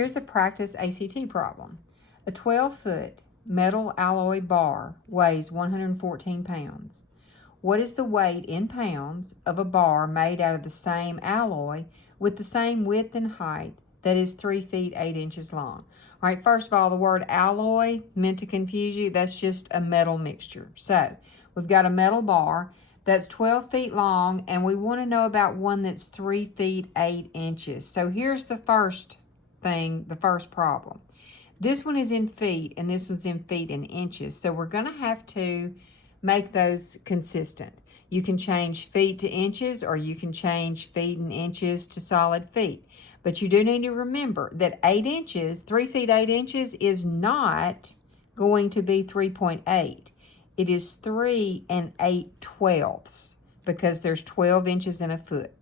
Here's a practice ACT problem. A 12-foot metal alloy bar weighs 114 pounds. What is the weight in pounds of a bar made out of the same alloy with the same width and height that is 3 feet 8 inches long? All right, first of all, the word alloy, meant to confuse you, that's just a metal mixture. So we've got a metal bar that's 12 feet long, and we want to know about one that's 3 feet 8 inches. So here's the first thing, the first problem. This one is in feet, and this one's in feet and inches. So we're going to have to make those consistent. You can change feet to inches, or you can change feet and inches to solid feet. But you do need to remember that 8 inches, 3 feet 8 inches, is not going to be 3.8. It is 3 8/12 because there's 12 inches in a foot.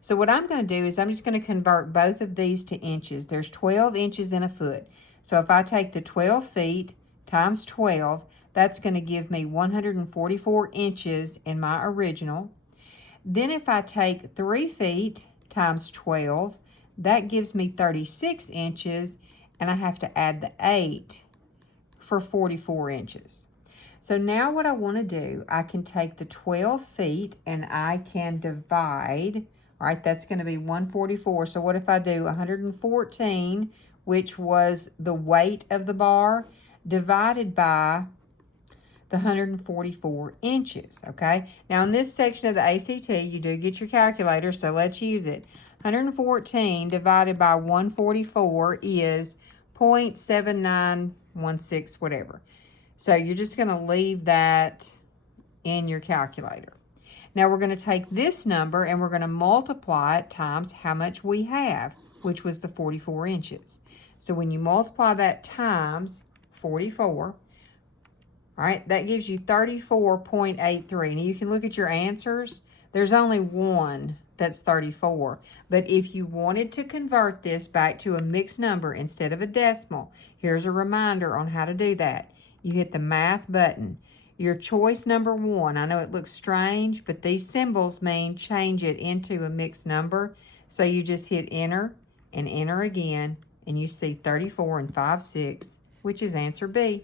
So what I'm going to do is I'm just going to convert both of these to inches. There's 12 inches in a foot. So if I take the 12 feet times 12, that's going to give me 144 inches in my original. Then if I take 3 feet times 12, that gives me 36 inches, and I have to add the 8 for 44 inches. So now what I want to do, I can take the 12 feet and I can divide. All right, that's going to be 144. So what if I do 114, which was the weight of the bar, divided by the 144 inches, okay? Now in this section of the ACT, you do get your calculator, so let's use it. 114 divided by 144 is 0.7916, whatever. So you're just going to leave that in your calculator. Now we're going to take this number and we're going to multiply it times how much we have, which was the 44 inches. So when you multiply that times 44, all right, that gives you 34.83. Now you can look at your answers. There's only one that's 34. But if you wanted to convert this back to a mixed number instead of a decimal, here's a reminder on how to do that. You hit the math button. Your choice number 1, I know it looks strange, but these symbols mean change it into a mixed number. So you just hit enter and enter again, and you see 34 5/6, which is answer B.